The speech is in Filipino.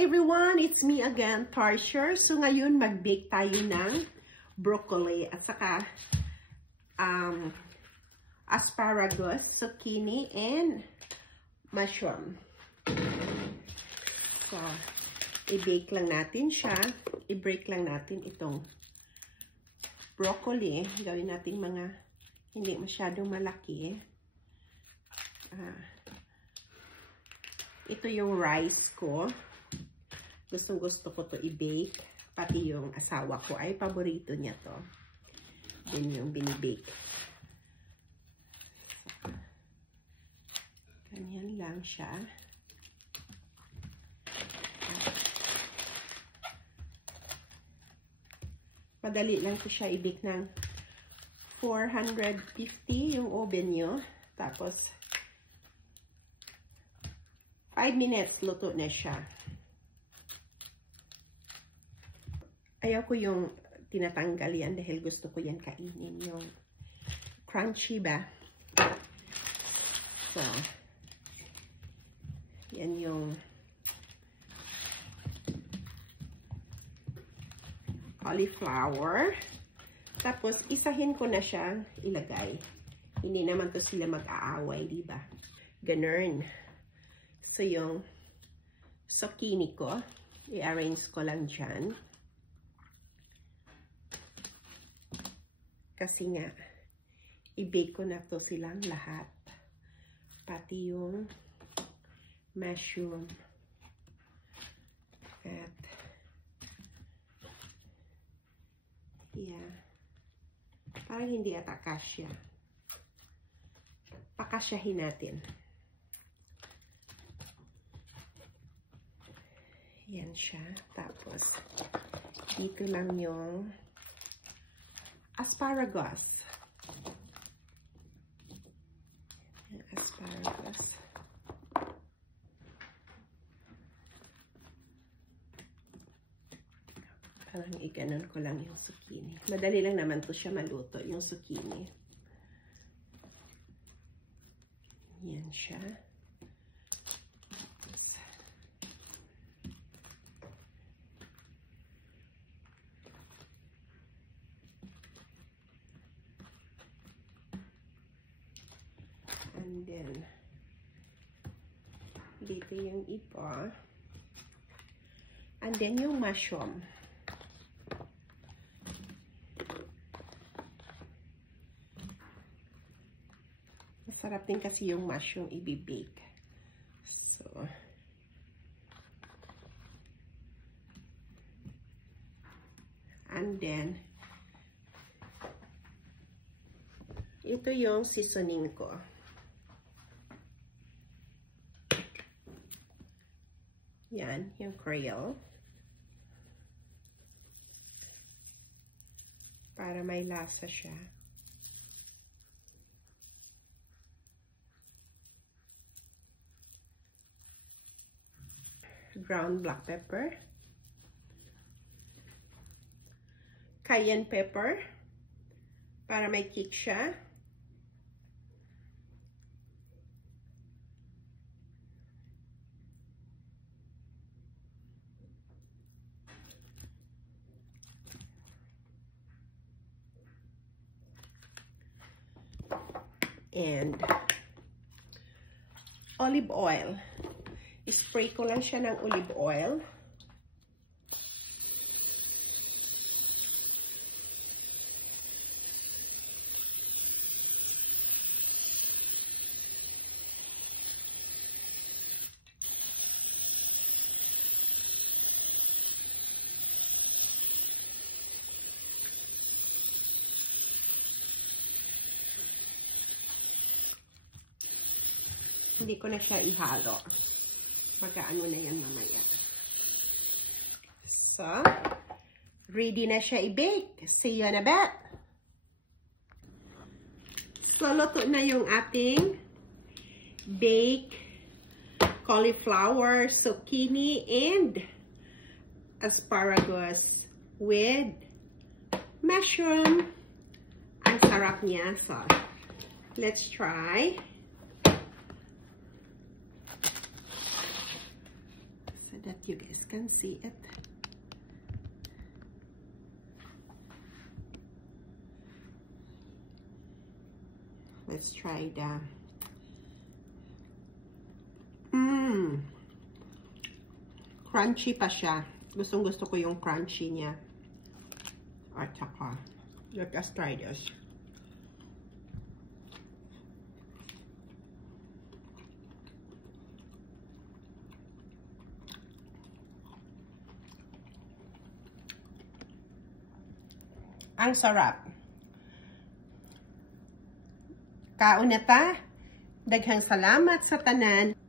everyone! It's me again, Tarsher. So ngayon, mag-bake tayo ng broccoli at saka asparagus, zucchini, and mushroom. So, i-bake lang natin siya. I-break lang natin itong broccoli. Gawin natin mga hindi masyadong malaki. Ito yung rice ko. Gustong-gusto ko to i-bake. Pati yung asawa ko ay paborito niya to. Yun yung binibake. Ganyan lang siya. Madali lang ko siya i-bake ng 450 yung oven nyo. Tapos 5 minutes, luto na siya. Ayaw ko yung tinatanggal yan dahil gusto ko yan kainin. Yung crunchy ba? So, yan yung cauliflower. Tapos, isahin ko na siya ilagay. Hindi naman to sila mag-aaway, diba? Ganun. So, yung zucchini ko, i-arrange ko lang dyan. Kasi nga, i-bake ko na to silang lahat. Pati yung mushroom. At, yeah. Parang hindi ata kasya. Pakasyahin natin. Yan siya. Tapos, dito lang yung asparagus. Yung asparagus. Parang iganon ko lang yung zucchini. Madali lang naman to siya maluto, yung zucchini. Yan siya. And then, dito yung iba. And then, yung mushroom. Masarap din kasi yung mushroom i-bake. So, and then, ito yung seasoning ko. Yan, yung Creole. Para may lasa siya. Ground black pepper. Cayenne pepper. Para may kick siya. And olive oil. Spray ko lang siya ng olive oil. Hindi ko na siya ihalo. Mag-aano na yan mamaya. So, ready na siya i-bake. See you in a bit. So, luto na yung ating baked cauliflower, zucchini, and asparagus with mushroom. Ang sarap niya. So, let's try. that you guys can see it. Let's try the crunchy pa siya. Gustong gusto ko yung crunchy niya. At saka, let us try this. Ang sarap. Kaon na ta. Daghang salamat sa tanan.